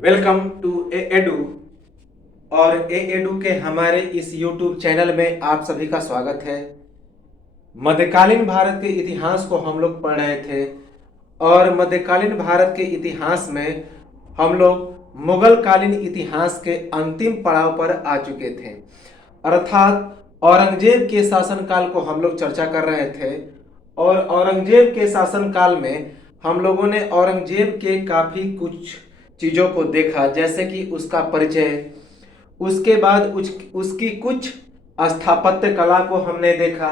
Welcome to A edu. और ए edu के हमारे इस यूट्यूब चैनल में आप सभी का स्वागत है। मध्यकालीन भारत के इतिहास को हम लोग पढ़ रहे थे और मध्यकालीन भारत के इतिहास में हम लोग मुगल कालीन इतिहास के अंतिम पड़ाव पर आ चुके थे, अर्थात औरंगजेब के शासनकाल को हम लोग चर्चा कर रहे थे। और औरंगजेब के शासनकाल में हम लोगों ने औरंगजेब के काफ़ी कुछ चीज़ों को देखा, जैसे कि उसका परिचय, उसके बाद उसकी कुछ स्थापत्य कला को हमने देखा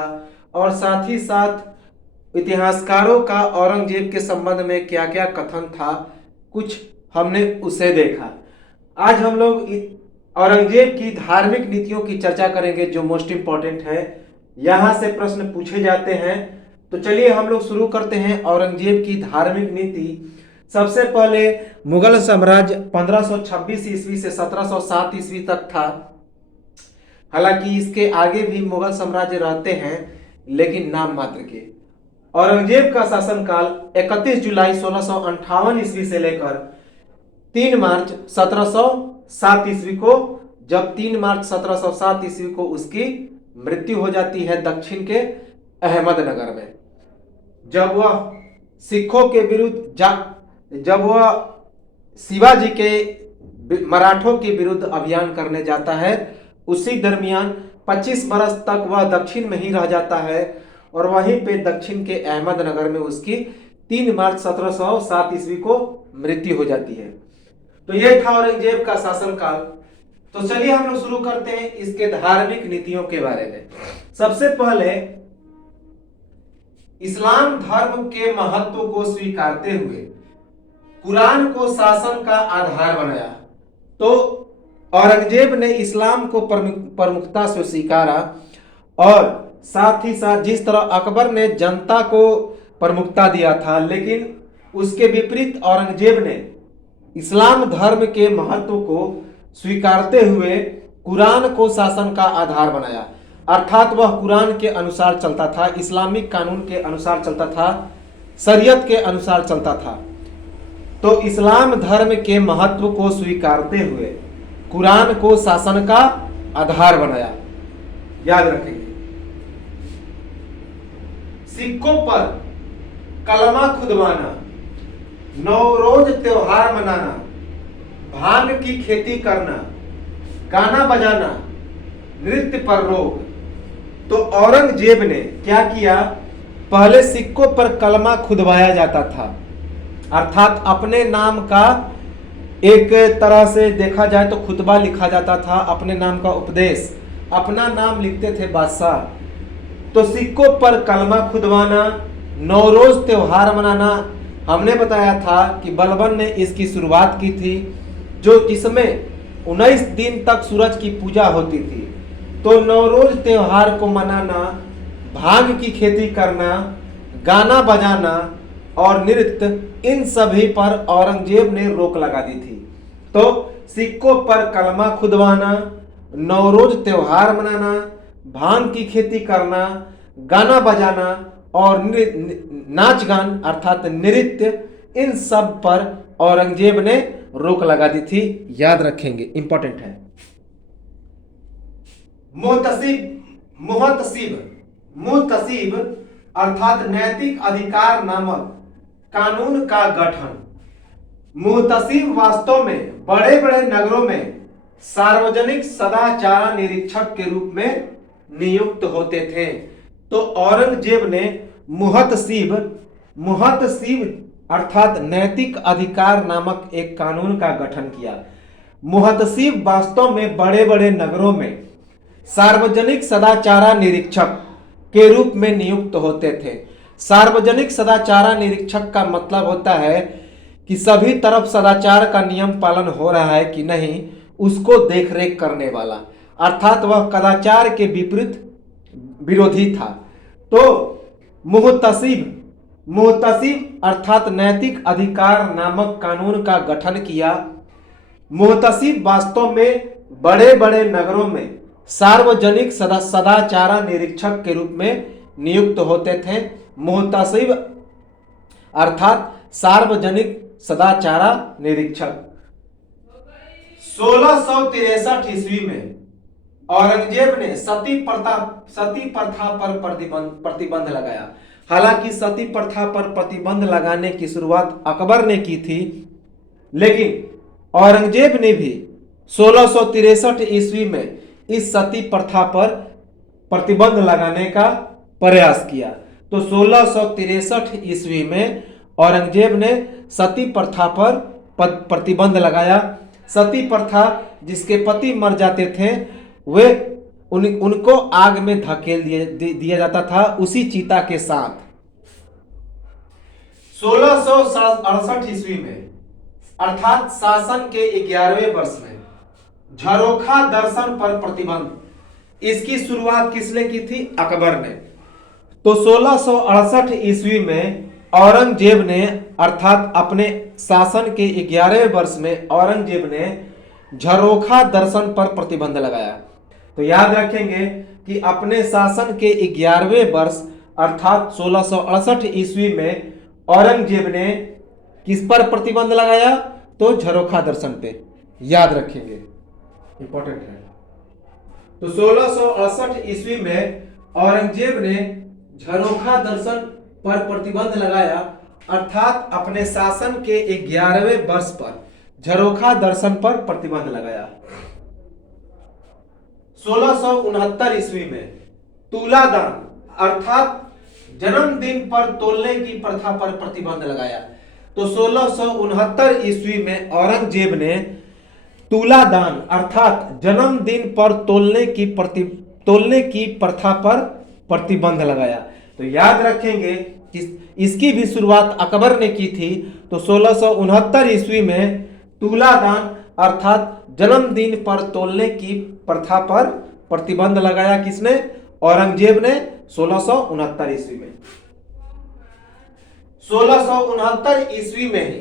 और साथ ही साथ इतिहासकारों का औरंगजेब के संबंध में क्या क्या कथन था, कुछ हमने उसे देखा। आज हम लोग औरंगजेब की धार्मिक नीतियों की चर्चा करेंगे जो मोस्ट इम्पॉर्टेंट है। यहाँ से प्रश्न पूछे जाते हैं, तो चलिए हम लोग शुरू करते हैं औरंगजेब की धार्मिक नीति। सबसे पहले मुगल साम्राज्य 1526 ईस्वी से 1707 ईस्वी तक था। हालांकि इसके आगे भी मुगल साम्राज्य रहते हैं, लेकिन नाम मात्र के। औरंगजेब का शासनकाल 31 जुलाई 1658 ईस्वी से लेकर 3 मार्च 1707 ईस्वी को, जब 3 मार्च 1707 ईस्वी को उसकी मृत्यु हो जाती है दक्षिण के अहमदनगर में, जब वह सिखों के विरुद्ध जब वह शिवाजी के मराठों के विरुद्ध अभियान करने जाता है। उसी दरमियान 25 बरस तक वह दक्षिण में ही रह जाता है और वहीं पे दक्षिण के अहमदनगर में उसकी 3 मार्च 1707 ईस्वी को मृत्यु हो जाती है। तो यह था औरंगजेब का शासनकाल। तो चलिए हम लोग शुरू करते हैं इसके धार्मिक नीतियों के बारे में। सबसे पहले इस्लाम धर्म के महत्व को स्वीकारते हुए कुरान को शासन का आधार बनाया। तो औरंगजेब ने इस्लाम को प्रमुखता से स्वीकारा और साथ ही साथ जिस तरह अकबर ने जनता को प्रमुखता दिया था, लेकिन उसके विपरीत औरंगजेब ने इस्लाम धर्म के महत्व को स्वीकारते हुए कुरान को शासन का आधार बनाया। अर्थात वह कुरान के अनुसार चलता था, इस्लामिक कानून के अनुसार चलता था, शरीयत के अनुसार चलता था। तो इस्लाम धर्म के महत्व को स्वीकारते हुए कुरान को शासन का आधार बनाया। याद रखेंगे। सिक्कों पर कलमा खुदवाना, नवरोज त्योहार मनाना, भांग की खेती करना, गाना बजाना, नृत्य पर रोक। तो औरंगजेब ने क्या किया? पहले सिक्कों पर कलमा खुदवाया जाता था, अर्थात अपने नाम का एक तरह से देखा जाए तो खुतबा लिखा जाता था, अपने नाम का उपदेश, अपना नाम लिखते थे बादशाह। तो सिक्कों पर कलमा खुदवाना, नौरोज त्योहार मनाना, हमने बताया था कि बलबन ने इसकी शुरुआत की थी, जो जिसमें 19 दिन तक सूरज की पूजा होती थी। तो नौरोज त्योहार को मनाना, भांग की खेती करना, गाना बजाना और नृत्य, इन सभी पर औरंगजेब ने रोक लगा दी थी। तो सिक्कों पर कलमा खुदवाना, नौरोज त्योहार मनाना, भांग की खेती करना, गाना बजाना और नाच गान अर्थात नृत्य, इन सब पर औरंगजेब ने रोक लगा दी थी। याद रखेंगे, इंपॉर्टेंट है। मुहतसिब अर्थात नैतिक अधिकार नामक कानून का गठन। मुहतसिब वास्तव में बड़े बड़े नगरों में सार्वजनिक सदाचार निरीक्षक के रूप में नियुक्त होते थे। तो औरंगजेब ने मुहतसिब अर्थात नैतिक अधिकार नामक एक कानून का गठन किया। मुहतसिब वास्तव में बड़े बड़े नगरों में सार्वजनिक सदाचार निरीक्षक के रूप में नियुक्त होते थे। सार्वजनिक सदाचार निरीक्षक का मतलब होता है कि सभी तरफ सदाचार का नियम पालन हो रहा है कि नहीं, उसको देखरेख करने वाला, अर्थात वह कदाचार के विपरीत विरोधी था। तो मुहतसिब अर्थात नैतिक अधिकार नामक कानून का गठन किया। मुहतसिब वास्तव में बड़े बड़े नगरों में सार्वजनिक सदाचार निरीक्षक के रूप में नियुक्त होते थे। मुहतसिब अर्थात सार्वजनिक सदाचार निरीक्षक। 1663 ईस्वी में औरंगजेब ने सती प्रथा पर प्रतिबंध लगाया। हालांकि सती प्रथा पर प्रतिबंध लगाने की शुरुआत अकबर ने की थी, लेकिन औरंगजेब ने भी 1663 ईस्वी में इस सती प्रथा पर प्रतिबंध लगाने का प्रयास किया। तो 1663 ईस्वी में औरंगजेब ने सती प्रथा पर प्रतिबंध लगाया। सती प्रथा, जिसके पति मर जाते थे वे उनको आग में धकेल दिया जाता था, उसी चिता के साथ। 1668 ईस्वी में अर्थात शासन के 11वें वर्ष में झरोखा दर्शन पर प्रतिबंध, इसकी शुरुआत किसने की थी? अकबर ने। तो 1668 ईस्वी में औरंगजेब ने अर्थात अपने शासन के 11वें वर्ष में औरंगजेब ने झरोखा दर्शन पर प्रतिबंध लगाया। तो याद रखेंगे कि अपने शासन के 11वें वर्ष अर्थात 1668 ईस्वी में औरंगजेब ने किस पर प्रतिबंध लगाया? तो झरोखा दर्शन पे। याद रखेंगे, इंपॉर्टेंट है। तो 1668 ईस्वी में औरंगजेब ने झरोखा दर्शन पर प्रतिबंध लगाया, अर्थात अपने शासन के 11वें वर्ष पर झरोखा दर्शन पर प्रतिबंध लगाया। 1669 ईस्वी में तुलादान अर्थात जन्मदिन पर तोलने की प्रथा पर प्रतिबंध लगाया। तो 1669 ईस्वी में औरंगजेब ने तुलादान अर्थात जन्मदिन पर तोलने की प्रथा पर प्रतिबंध लगाया। तो याद रखेंगे कि इसकी भी शुरुआत अकबर ने की थी। तो 1669 ईस्वी में तुलादान अर्थात जन्मदिन पर तोलने की प्रथा पर प्रतिबंध लगाया। किसने? औरंगजेब ने 1669 ईस्वी में। 1669 ईस्वी में ही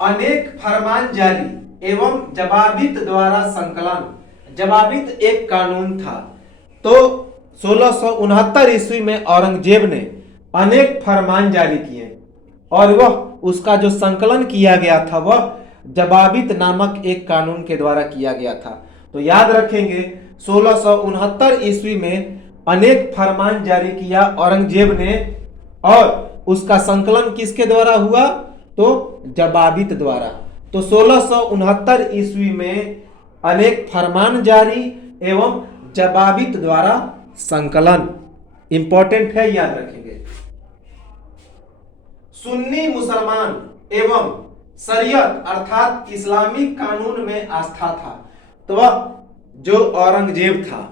अनेक फरमान जारी एवं जवाबित द्वारा संकलन, जवाबित एक कानून था। तो 1669 ईस्वी में औरंगजेब ने अनेक फरमान जारी किए और वह उसका जो संकलन किया गया था वह जवाबित नामक एक कानून के द्वारा किया गया था। तो याद रखेंगे 1669 ईस्वी में अनेक फरमान जारी किया औरंगजेब ने और उसका संकलन किसके द्वारा हुआ? तो जवाबित द्वारा। तो 1669 ईस्वी में अनेक फरमान जारी एवं जवाबित द्वारा संकलन, इंपॉर्टेंट है, याद रखेंगे। सुन्नी मुसलमान एवं शरीयत अर्थात इस्लामिक कानून में आस्था था। तो वह जो औरंगजेब था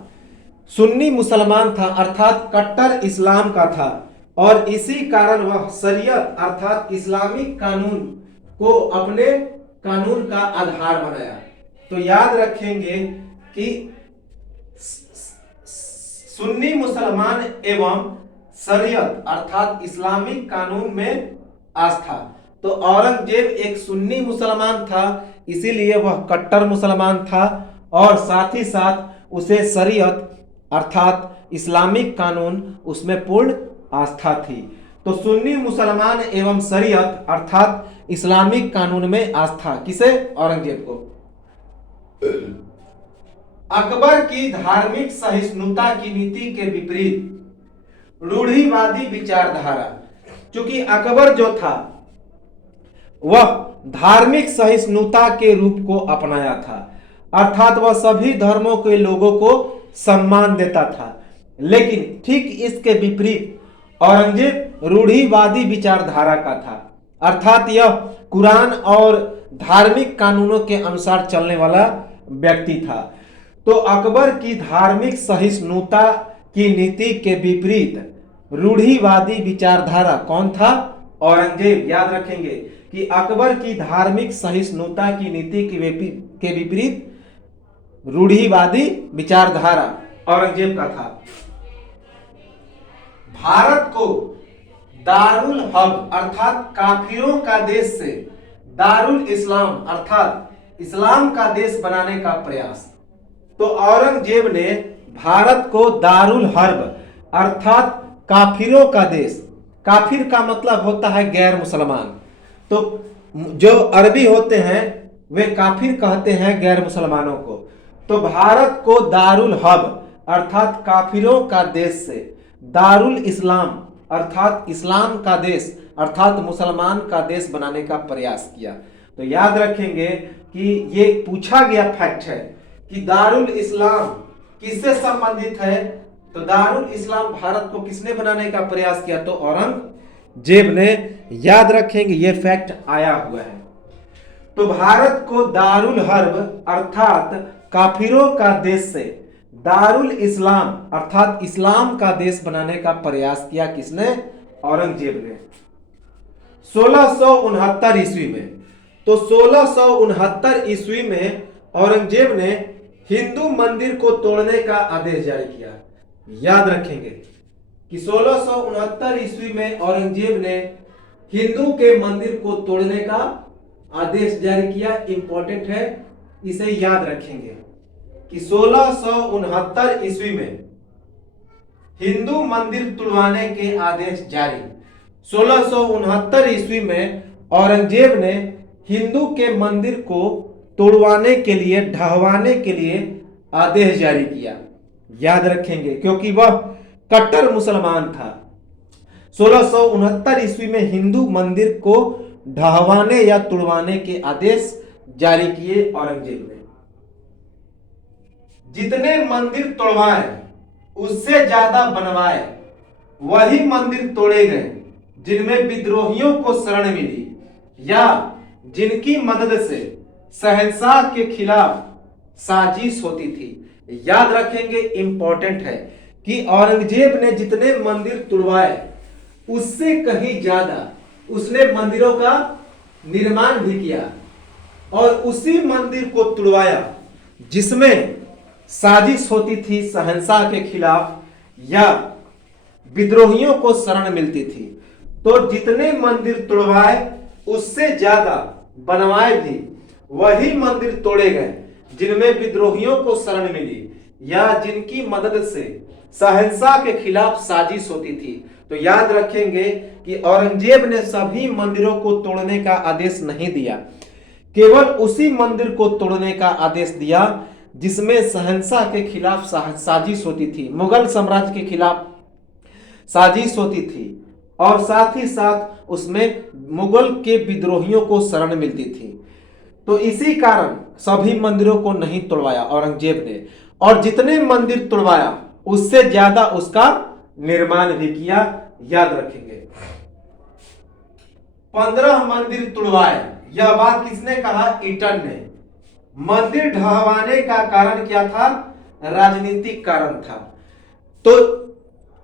सुन्नी मुसलमान था अर्थात कट्टर इस्लाम का था और इसी कारण वह शरीयत अर्थात इस्लामिक कानून को अपने कानून का आधार बनाया। तो याद रखेंगे कि सुन्नी मुसलमान एवं शरीयत अर्थात इस्लामिक कानून में आस्था। तो औरंगजेब एक सुन्नी मुसलमान था, इसीलिए वह कट्टर मुसलमान था और साथ ही साथ उसे शरीयत अर्थात इस्लामिक कानून उसमें पूर्ण आस्था थी। तो सुन्नी मुसलमान एवं शरीयत अर्थात इस्लामिक कानून में आस्था किसे? औरंगजेब को। अकबर की धार्मिक सहिष्णुता की नीति के विपरीत रूढ़िवादी विचारधारा, क्योंकि अकबर जो था वह धार्मिक सहिष्णुता के रूप को अपनाया था, अर्थात वह सभी धर्मों के लोगों को सम्मान देता था। लेकिन ठीक इसके विपरीत औरंगजेब रूढ़िवादी विचारधारा का था, अर्थात यह कुरान और धार्मिक कानूनों के अनुसार चलने वाला व्यक्ति था। तो अकबर की धार्मिक सहिष्णुता की नीति के विपरीत रूढ़िवादी विचारधारा कौन था? औरंगजेब। याद रखेंगे कि अकबर की धार्मिक सहिष्णुता की नीति के विपरीत रूढ़िवादी विचारधारा औरंगजेब का था। भारत को दारुल हर्ब अर्थात काफिरों का देश से दारुल इस्लाम अर्थात इस्लाम का देश बनाने का प्रयास। तो औरंगजेब ने भारत को दारुल हर्ब अर्थात काफिरों का देश, काफिर का मतलब होता है गैर मुसलमान। तो जो अरबी होते हैं वे काफिर कहते हैं गैर मुसलमानों को। तो भारत को दारुल हर्ब अर्थात काफिरों का देश से दारुल इस्लाम अर्थात इस्लाम का देश अर्थात मुसलमान का देश बनाने का प्रयास किया। तो याद रखेंगे कि ये पूछा गया फैक्ट है कि दारुल इस्लाम किससे संबंधित है। तो दारुल इस्लाम भारत को किसने बनाने का प्रयास किया, तो औरंगजेब ने। याद रखेंगे ये फैक्ट आया हुआ है। तो भारत को दारुल हर्ब अर्थात काफिरों का देश से दारुल इस्लाम अर्थात इस्लाम का देश बनाने का प्रयास किया किसने, औरंगजेब ने 1669 ईस्वी में। तो 1669 ईस्वी में औरंगजेब ने हिंदू मंदिर को तोड़ने का आदेश जारी किया। याद रखेंगे कि 1669 ईस्वी में औरंगजेब ने हिंदू के मंदिर को तोड़ने का आदेश जारी किया। इंपॉर्टेंट है, इसे याद रखेंगे कि 1669 ईस्वी में हिंदू मंदिर तुड़वाने के आदेश जारी। 1669 ईस्वी में औरंगजेब ने हिंदू के मंदिर को तोड़वाने के लिए ढहवाने के लिए आदेश जारी किया। याद रखेंगे क्योंकि वह कट्टर मुसलमान था। 1669 ईस्वी में हिंदू मंदिर को ढहवाने या तुड़वाने के आदेश जारी किए औरंगजेब ने। जितने मंदिर तोड़वाए उससे ज्यादा बनवाए, वही मंदिर तोड़े गए जिनमें विद्रोहियों को शरण मिली या जिनकी मदद से शहंशाह के खिलाफ साजिश होती थी। याद रखेंगे, इंपॉर्टेंट है कि औरंगजेब ने जितने मंदिर तुड़वाए उससे कहीं ज्यादा उसने मंदिरों का निर्माण भी किया और उसी मंदिर को तुड़वाया जिसमें साजिश होती थी शहंशाह के खिलाफ या विद्रोहियों को शरण मिलती थी। तो जितने मंदिर तुड़वाए उससे ज्यादा बनवाए भी वही मंदिर तोड़े गए जिनमें विद्रोहियों को शरण मिली या जिनकी मदद से शहंशाह के खिलाफ साजिश होती थी। तो याद रखेंगे कि औरंगजेब ने सभी मंदिरों को तोड़ने का आदेश नहीं दिया, केवल उसी मंदिर को तोड़ने का आदेश दिया जिसमें शहंशाह के खिलाफ साजिश होती थी, मुगल साम्राज्य के खिलाफ साजिश होती थी और साथ ही साथ उसमें मुगल के विद्रोहियों को शरण मिलती थी। तो इसी कारण सभी मंदिरों को नहीं तोड़वाया औरंगजेब ने, और जितने मंदिर तोड़वाया उससे ज्यादा उसका निर्माण भी किया। याद रखेंगे 15 मंदिर तुड़वाए। यह बात किसने कहा, ईटन ने। मंदिर ढहवाने का कारण क्या था, राजनीतिक कारण था। तो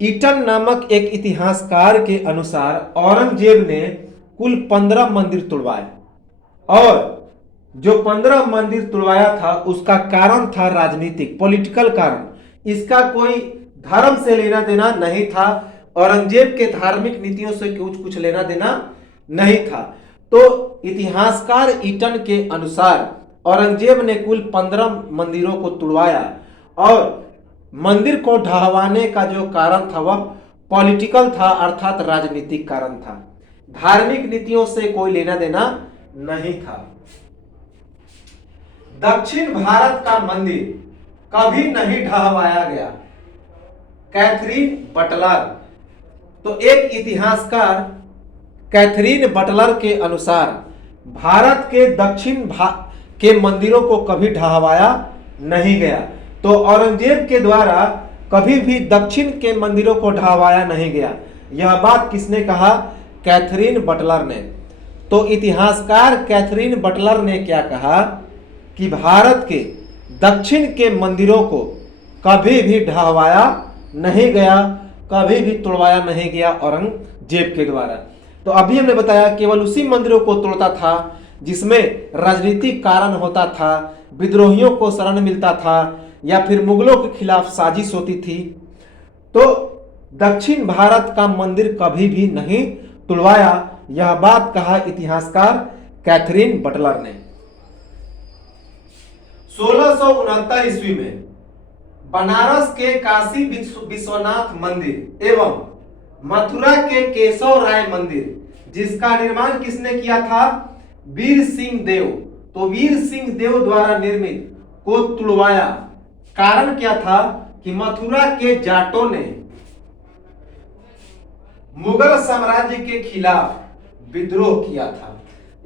ईटन नामक एक इतिहासकार के अनुसार औरंगजेब ने कुल 15 मंदिर तुड़वाए और जो 15 मंदिर तुड़वाया था उसका कारण था राजनीतिक, पॉलिटिकल कारण। इसका कोई धर्म से लेना देना नहीं था, औरंगजेब के धार्मिक नीतियों से कुछ लेना देना नहीं था। तो इतिहासकार ईटन के अनुसार औरंगजेब ने कुल 15 मंदिरों को तुड़वाया और मंदिर को ढहवाने का जो कारण था वह पॉलिटिकल था अर्थात राजनीतिक कारण था, धार्मिक नीतियों से कोई लेना देना नहीं था। दक्षिण भारत का मंदिर कभी नहीं ढहवाया गया। कैथरीन बटलर, तो एक इतिहासकार कैथरीन बटलर के अनुसार भारत के दक्षिण के मंदिरों को कभी ढहवाया नहीं गया। तो औरंगजेब के द्वारा कभी भी दक्षिण के मंदिरों को ढहवाया नहीं गया। यह बात किसने कहा, कैथरीन बटलर ने। तो इतिहासकार कैथरीन बटलर ने क्या कहा कि भारत के दक्षिण के मंदिरों को कभी भी ढहवाया नहीं गया, कभी भी तोड़वाया नहीं गया औरंगजेब के द्वारा। तो अभी हमने बताया केवल उसी मंदिरों को तोड़ता था जिसमें राजनीतिक कारण होता था, विद्रोहियों को शरण मिलता था या फिर मुगलों के खिलाफ साजिश होती थी। तो दक्षिण भारत का मंदिर कभी भी नहीं तुड़वाया, यह बात कहा इतिहासकार कैथरीन बटलर ने। 1669 ईस्वी में बनारस के काशी विश्वनाथ मंदिर एवं मथुरा के केशव राय मंदिर, जिसका निर्माण किसने किया था, वीर सिंह देव। तो वीर सिंह देव द्वारा निर्मित को तुड़वाया। कारण क्या था कि मथुरा के जाटों ने मुगल साम्राज्य के खिलाफ विद्रोह किया था।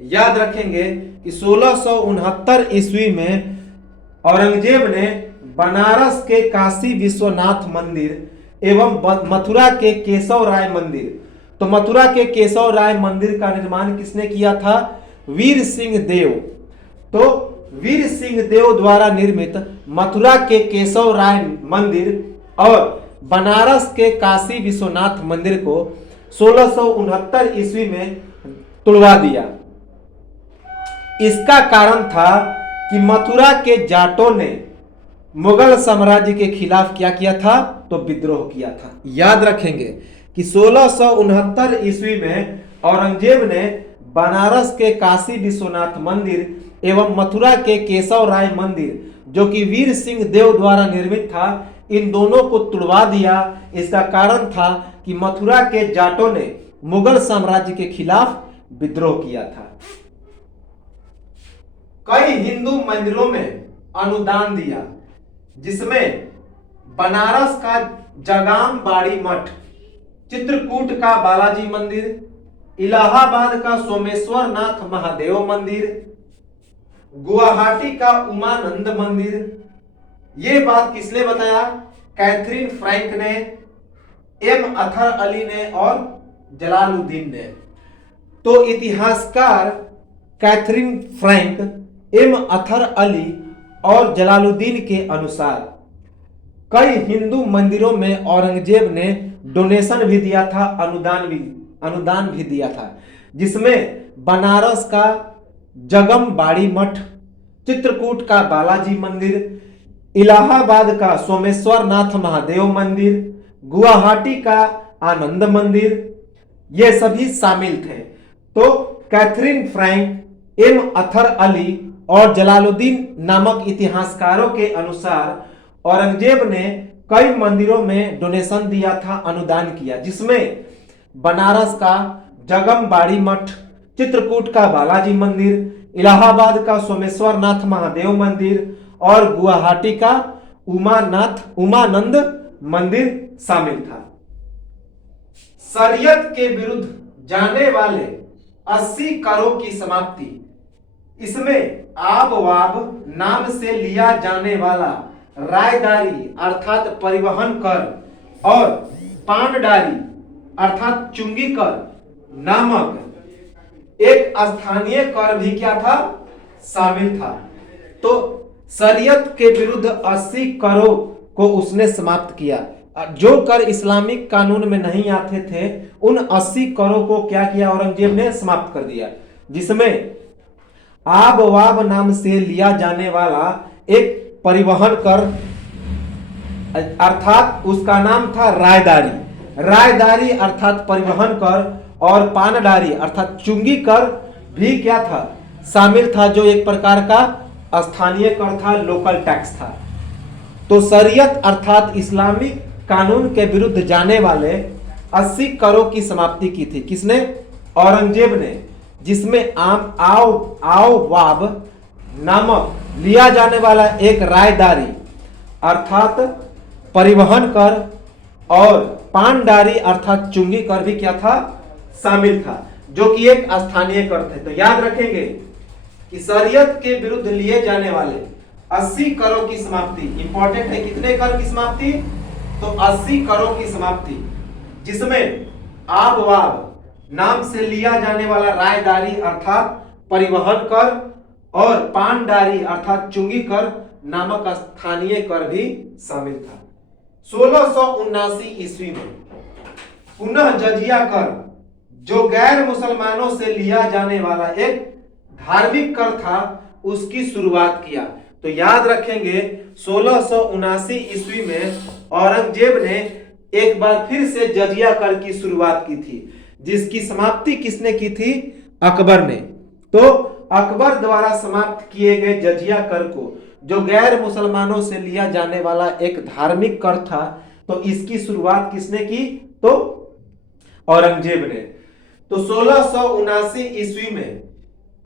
याद रखेंगे कि 1669 ईस्वी में औरंगजेब ने बनारस के काशी विश्वनाथ मंदिर एवं मथुरा के केशव राय मंदिर, तो मथुरा के केशव राय मंदिर का निर्माण किसने किया था? वीर सिंह देव। तो वीर सिंह देव द्वारा निर्मित मथुरा के केशव राय मंदिर और बनारस के काशी विश्वनाथ मंदिर को 1669 ईस्वी में तुड़वा दिया। इसका कारण था कि मथुरा के जाटों ने मुगल साम्राज्य के खिलाफ क्या किया था? तो विद्रोह किया था। याद रखेंगे कि 1669 ईस्वी में औरंगजेब ने बनारस के काशी विश्वनाथ मंदिर एवं मथुरा के केशव राय मंदिर, जो कि वीर सिंह देव द्वारा निर्मित था, इन दोनों को तुड़वा दिया। इसका कारण था कि मथुरा के जाटों ने मुगल साम्राज्य के खिलाफ विद्रोह किया था। कई हिंदू मंदिरों में अनुदान दिया, जिसमें बनारस का जगाम बाड़ी मठ, चित्रकूट का बालाजी मंदिर, इलाहाबाद का सोमेश्वर नाथ महादेव मंदिर, गुवाहाटी का उमानंद मंदिर। ये बात किसने बताया? कैथरीन फ्रैंक ने, एम अथर अली ने और जलालुद्दीन ने। तो इतिहासकार Catherine Frank, M Athar Ali और जलालुद्दीन के अनुसार कई हिंदू मंदिरों में औरंगजेब ने डोनेशन भी दिया था, अनुदान भी दिया था, जिसमें बनारस का जगम बाड़ी मठ, चित्रकूट का बालाजी मंदिर, इलाहाबाद का सोमेश्वर नाथ महादेव मंदिर, गुवाहाटी का आनंद मंदिर, ये सभी शामिल थे। तो Catherine Frank, M Athar Ali और जलालुद्दीन नामक इतिहासकारों के अनुसार औरंगजेब ने कई मंदिरों में डोनेशन दिया था, अनुदान किया, जिसमें बनारस का जगम बाड़ी मठ, चित्रकूट का बालाजी मंदिर, इलाहाबाद का सोमेश्वर नाथ महादेव मंदिर और गुवाहाटी का उमानंद मंदिर शामिल था। शरीयत के विरुद्ध जाने वाले 80 करों की समाप्ति। इसमें आब वाब नाम से लिया जाने वाला रायदारी अर्थात परिवहन कर और पानडारी अर्थात चुंगी कर नामक एक स्थानीय कर भी क्या था? शामिल था। तो शरीयत के विरुद्ध 80 करों को उसने समाप्त किया। जो कर इस्लामिक कानून में नहीं आते थे, उन 80 करों को क्या किया? औरंगजेब ने समाप्त कर दिया, जिसमें आब वाब नाम से लिया जाने वाला एक परिवहन कर अर्थात उसका नाम था रायदारी अर्थात परिवहन कर और पानडारी अर्थात चुंगी कर भी क्या था? शामिल था, जो एक प्रकार का स्थानीय कर था, लोकल टैक्स था। तो शरीयत अर्थात इस्लामिक कानून के विरुद्ध जाने वाले 80 करों की समाप्ति की थी। किसने? औरंगजेब ने, जिसमें आओ वाब नामक लिया जाने वाला एक रायदारी अर्थात परिवहन कर और पानडारी अर्थात चुंगी कर भी क्या था? शामिल था, जो कि एक स्थानीय कर थे। तो याद रखेंगे कि शरीयत के विरुद्ध लिए जाने वाले 80 करों की समाप्ति इंपॉर्टेंट है। कितने कर की समाप्ति? तो 80 करों की समाप्ति, जिसमें आब वाब नाम से लिया जाने वाला रायदारी अर्थात परिवहन कर और पानडारी अर्थात चुंगी कर नामक स्थानीय कर भी शामिल था। 1679 ईस्वी में पुनः जजिया कर, जो गैर मुसलमानों से लिया जाने वाला एक धार्मिक कर था, उसकी शुरुआत किया। तो याद रखेंगे 1679 ईस्वी में औरंगजेब ने एक बार फिर से जजिया कर की शुरुआत की थी, जिसकी समाप्ति किसने की थी? अकबर ने। तो अकबर द्वारा समाप्त किए गए जजिया कर को, जो गैर मुसलमानों से लिया जाने वाला एक धार्मिक कर था, तो इसकी शुरुआत किसने की? तो औरंगजेब ने। तो 1679 ईस्वी में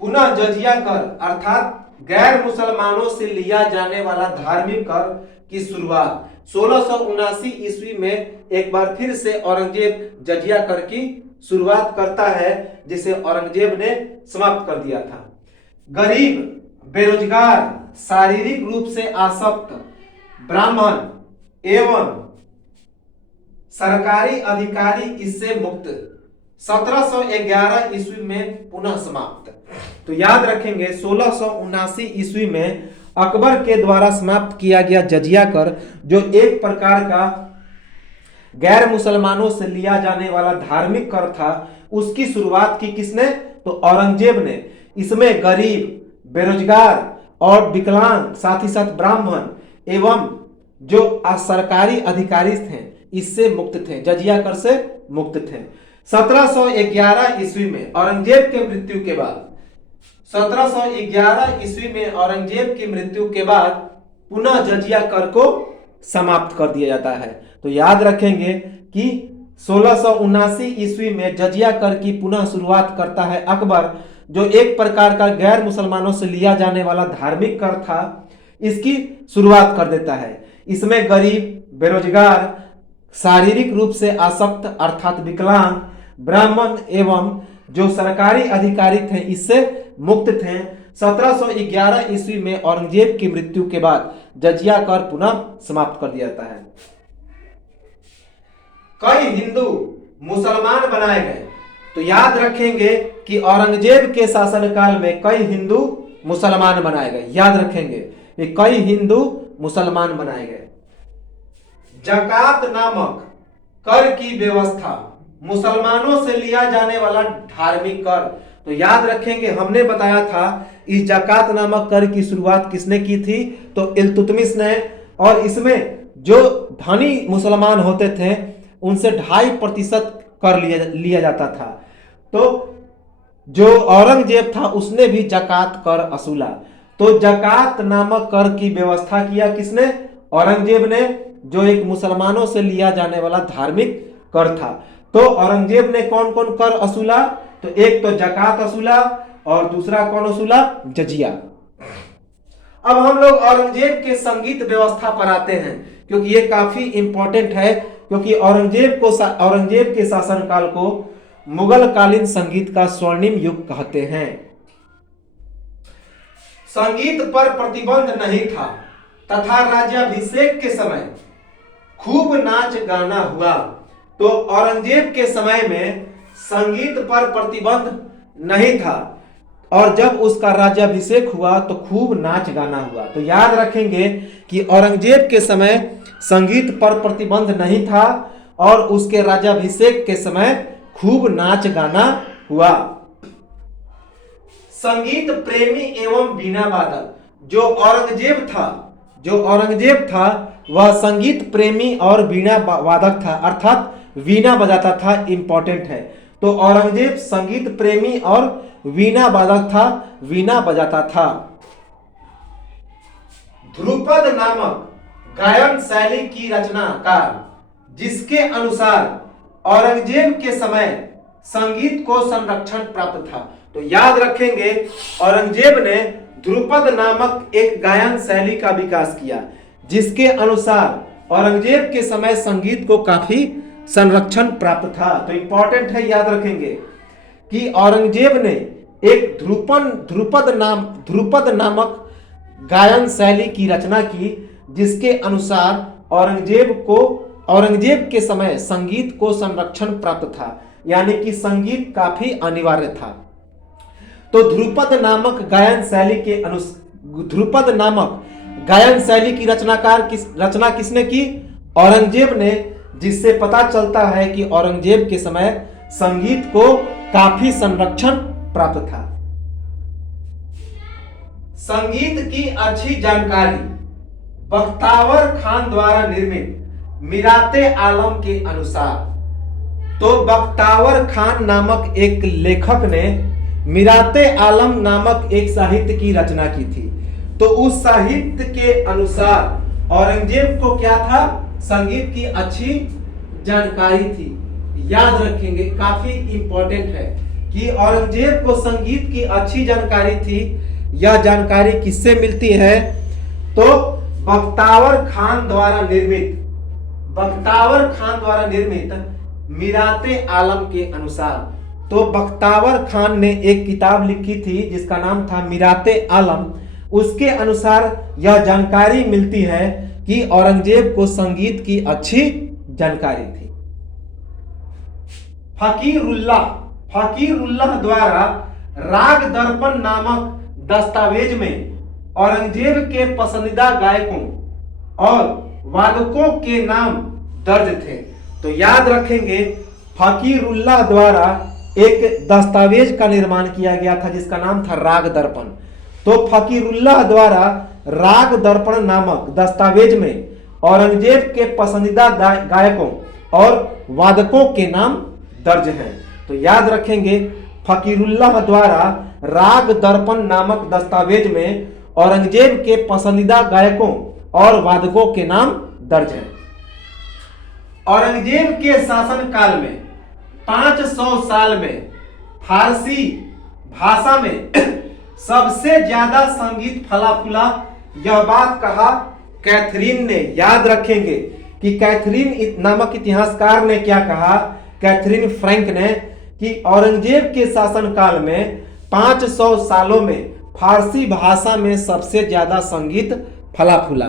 पुनः जजिया कर अर्थात गैर मुसलमानों से लिया जाने वाला धार्मिक कर की शुरुआत 1679 ईस्वी में एक बार फिर से औरंगजेब जजिया कर की शुरुआत करता है, जिसे औरंगजेब ने समाप्त कर दिया था। गरीब, बेरोजगार, शारीरिक रूप से आसक्त, ब्राह्मण एवं सरकारी अधिकारी इससे मुक्त 1711 ईस्वी में पुनः समाप्त। तो याद रखेंगे 1679 ईस्वी में अकबर के द्वारा समाप्त किया गया जजिया कर, जो एक प्रकार का गैर मुसलमानों से लिया जाने वाला धार्मिक कर था, उसकी शुरुआत की किसने? तो औरंगजेब ने। इसमें गरीब, बेरोजगार और विकलांग, साथ ही साथ ब्राह्मण एवं जो सरकारी अधिकारी थे इससे मुक्त थे, जजिया कर से मुक्त थे। 1711 ईस्वी में औरंगजेब के मृत्यु के बाद 1711 ईस्वी में औरंगजेब की मृत्यु के बाद पुनः जजिया कर को समाप्त कर दिया जाता है। तो याद रखेंगे कि 1679 ईस्वी में जजिया कर की पुनः शुरुआत करता है अकबर, जो एक प्रकार का गैर मुसलमानों से लिया जाने वाला धार्मिक कर था, इसकी शुरुआत कर देता है। इसमें गरीब, बेरोजगार, शारीरिक रूप से आसक्त अर्थात विकलांग, ब्राह्मण एवं जो सरकारी अधिकारी थे इससे मुक्त थे। 1711 ईस्वी में औरंगजेब की मृत्यु के बाद जजिया कर पुनः समाप्त कर दिया जाता है। कई हिंदू मुसलमान बनाए गए। तो याद रखेंगे कि औरंगजेब के शासनकाल में कई हिंदू मुसलमान बनाए गए। याद रखेंगे कि कई हिंदू मुसलमान बनाए गए। जकात नामक कर की व्यवस्था, मुसलमानों से लिया जाने वाला धार्मिक कर। तो याद रखेंगे हमने बताया था इस जकात नामक कर की शुरुआत किसने की थी? तो इल्तुतमिश ने। और इसमें जो धनी मुसलमान होते थे उनसे 2.5% कर लिया जाता था। तो जो औरंगजेब था उसने भी जकात कर असूला। तो जकात नामक कर की व्यवस्था किया किसने? औरंगजेब ने, जो एक मुसलमानों से लिया जाने वाला धार्मिक कर था। तो औरंगजेब ने कौन कौन कर असूला? तो एक तो जकात असूला और दूसरा कौन असूला? जजिया। अब हम लोग औरंगजेब के संगीत व्यवस्था पर आते हैं, क्योंकि ये काफी इंपॉर्टेंट है, क्योंकि औरंगजेब के शासनकाल को मुगल कालीन संगीत का स्वर्णिम युग कहते हैं। संगीत पर प्रतिबंध नहीं था तथा राज्याभिषेक के समय खूब नाच गाना हुआ। तो औरंगजेब के समय में संगीत पर प्रतिबंध नहीं था और जब उसका राज्याभिषेक हुआ तो खूब नाच गाना हुआ। तो याद रखेंगे कि औरंगजेब के समय संगीत पर प्रतिबंध नहीं था और उसके राज्याभिषेक के समय खूब नाच गाना हुआ। संगीत प्रेमी एवं वीणा वादक, जो औरंगजेब था वह संगीत प्रेमी और वीणा वादक था, अर्थात वीणा बजाता था। इंपॉर्टेंट है। तो औरंगजेब संगीत प्रेमी और वीणा वादक था, वीणा बजाता था। ध्रुपद नामक गायन शैली की रचनाकार, जिसके अनुसार औरंगजेब के समय संगीत को संरक्षण प्राप्त था। तो याद रखेंगे औरंगजेब ने ध्रुपद नामक एक गायन शैली का विकास किया, जिसके अनुसार औरंगजेब के समय संगीत को काफी संरक्षण प्राप्त था। तो इंपॉर्टेंट है, याद रखेंगे कि औरंगजेब ने एक ध्रुपद नामक गायन शैली की रचना की, जिसके अनुसार औरंगजेब के समय संगीत को संरक्षण प्राप्त था, यानी कि संगीत काफी अनिवार्य था। तो ध्रुपद नामक गायन शैली की रचना किसने की? औरंगजेब ने, जिससे पता चलता है कि औरंगजेब के समय संगीत को काफी संरक्षण प्राप्त था। संगीत की अच्छी जानकारी बख्तावर खान द्वारा निर्मित मिराते आलम के अनुसार। तो बख्तावर खान नामक एक लेखक ने मिराते आलम नामक एक साहित्य की रचना की थी। तो उस साहित्य के अनुसार औरंगजेब को क्या था? संगीत की अच्छी जानकारी थी। याद रखेंगे, काफी इंपॉर्टेंट है कि औरंगजेब को संगीत की अच्छी जानकारी थी। यह जानकारी किससे मिलती है? तो बख्तावर खान द्वारा निर्मित मीराते आलम के अनुसार। तो बख्तावर खान ने एक किताब लिखी थी जिसका नाम था मीराते आलम। उसके अनुसार यह जानकारी मिलती है कि औरंगजेब को संगीत की अच्छी जानकारी थी। फकीरुल्लाह द्वारा राग दर्पण नामक दस्तावेज में औरंगजेब के पसंदीदा गायकों और वादकों के नाम दर्ज थे। तो याद रखेंगे, फकीरुल्लाह द्वारा एक दस्तावेज का निर्माण किया गया था जिसका नाम था राग दर्पण। तो फकीरुल्लाह द्वारा राग दर्पण नामक दस्तावेज में औरंगजेब के पसंदीदा गायकों और वादकों के नाम दर्ज हैं। तो याद रखेंगे, फकीरुल्लाह द्वारा राग दर्पण नामक दस्तावेज में औरंगजेब के पसंदीदा गायकों और वादकों के नाम दर्ज हैं। औरंगजेब के शासन काल में 500 साल में फारसी भाषा में सबसे ज्यादा संगीत फला फूला, यह बात कहा कैथरीन ने। याद रखेंगे कि कैथरीन नामक इतिहासकार ने क्या कहा, कैथरीन फ्रैंक ने, कि औरंगजेब के शासनकाल में 500 सालों में फारसी भाषा में सबसे ज्यादा संगीत फला फूला।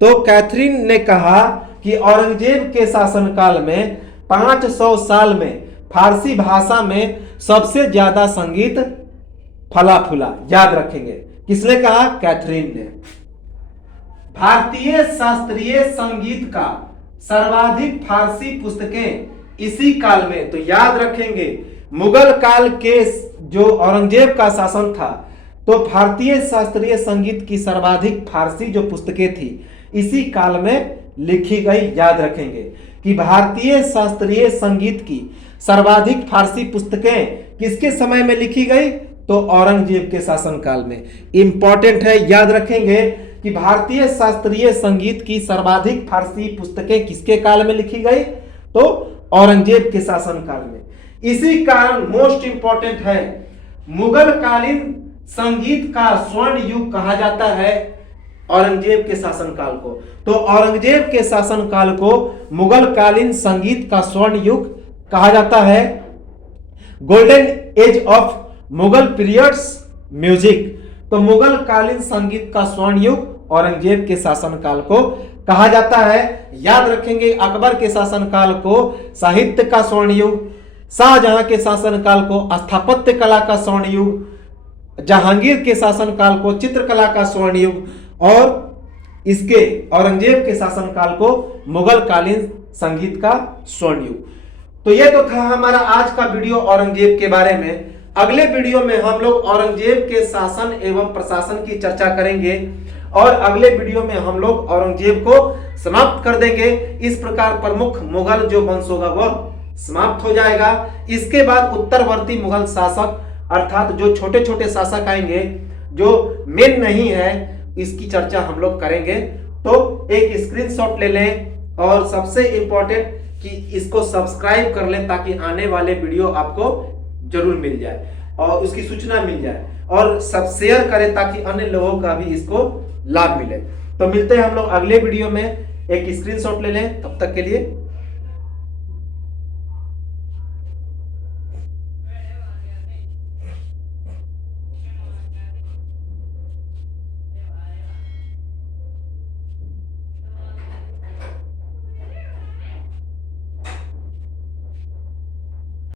तो कैथरीन ने कहा कि औरंगजेब के शासनकाल में 500 साल में फारसी भाषा में सबसे ज्यादा संगीत फला फूला। याद रखेंगे, किसने कहा? कैथरीन ने। भारतीय शास्त्रीय संगीत का सर्वाधिक फारसी पुस्तकें इसी काल में। तो याद रखेंगे, मुगल काल के जो औरंगजेब का शासन था, तो भारतीय शास्त्रीय संगीत की सर्वाधिक फारसी जो पुस्तकें थी इसी काल में लिखी गई। याद रखेंगे कि भारतीय शास्त्रीय संगीत की सर्वाधिक फारसी पुस्तकें किसके समय में लिखी गई? तो औरंगजेब के शासनकाल में। इंपॉर्टेंट है, याद रखेंगे कि भारतीय शास्त्रीय संगीत की सर्वाधिक फारसी पुस्तकें किसके काल में लिखी गई? तो औरंगजेब के शासनकाल में। इसी कारण मोस्ट इंपॉर्टेंट है, मुगल कालीन संगीत का स्वर्ण युग कहा जाता है औरंगजेब के शासनकाल को। तो औरंगजेब के शासनकाल को मुगल कालीन संगीत का स्वर्ण युग कहा जाता है, golden age of Mughal periods music. तो मुगल कालीन संगीत का स्वर्ण युग औरंगजेब के शासनकाल को कहा जाता है। याद रखेंगे, अकबर के शासनकाल को साहित्य का स्वर्ण युग, शाहजहां के शासनकाल को स्थापत्य कला का स्वर्ण युग, जहांगीर के शासनकाल को चित्रकला का स्वर्ण युग, और इसके औरंगजेब के शासनकाल को मुगल कालीन संगीत का स्वर्ण युग। तो ये तो था हमारा आज का वीडियो औरंगजेब के बारे में। अगले वीडियो में हम लोग औरंगजेब के शासन एवं प्रशासन की चर्चा करेंगे और अगले वीडियो में हम लोग औरंगजेब को समाप्त कर देंगे। इस प्रकार प्रमुख मुगल जो वंश होगा वह समाप्त हो जाएगा। इसके बाद उत्तरवर्ती मुगल शासक अर्थात जो छोटे छोटे शासक आएंगे जो मेन नहीं है, इसकी चर्चा हम लोग करेंगे। तो एक स्क्रीनशॉट ले लें और सबसे इंपॉर्टेंट कि इसको सब्सक्राइब कर लें ताकि आने वाले वीडियो आपको जरूर मिल जाए और उसकी सूचना मिल जाए, और सब शेयर करें ताकि अन्य लोगों का भी इसको लाभ मिले। तो मिलते हैं हम लोग अगले वीडियो में। एक स्क्रीनशॉट ले लें, तब तक के लिए